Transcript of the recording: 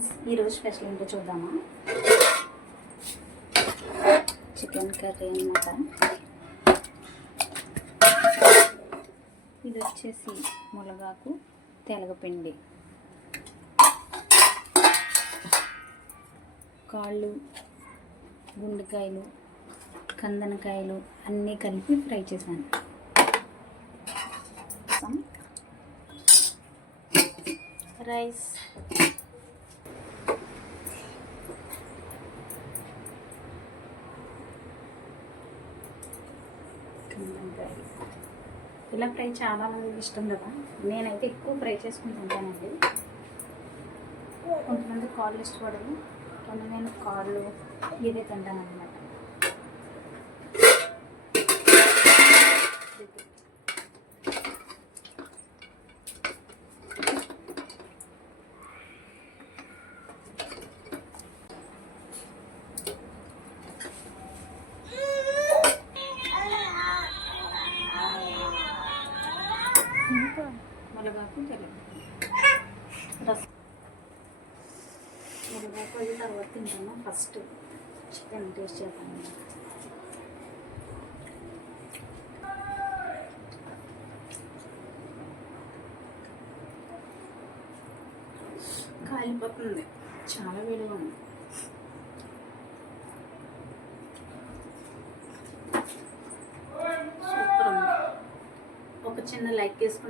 Friends, ఈరోజు special ఏంటో చూద్దామా. చికెన్ కర్రీ అన్నమాట. ఇది వచ్చేసి మునగాకు, తెలగపిండి, కాళ్ళు, గుండెకాయలు, కందనకాయలు అన్నీ కలిపి ఫ్రై చేశాను. రైస్, కందనకాయలు ఇలా ఫ్రై చాలా మందికి ఇష్టం కదా. నేనైతే ఎక్కువ ఫ్రై చేసుకుని తింటానండి. కొంతమంది కాళ్ళు ఇష్టపడదు, కానీ నేను కాళ్ళు ఇదే తింటాను అనమాట. ఇంకా మునగాకు, రసం. మునగాకు అది తర్వాత తింటాను. ఫస్ట్ చికెన్ టేస్ట్ చేద్దాం. కాలిపోతుంది, చాలా వేడిగా ఉంది. సూపర్ ఉంది. ఒక చిన్న లైక్ వేసుకుంటే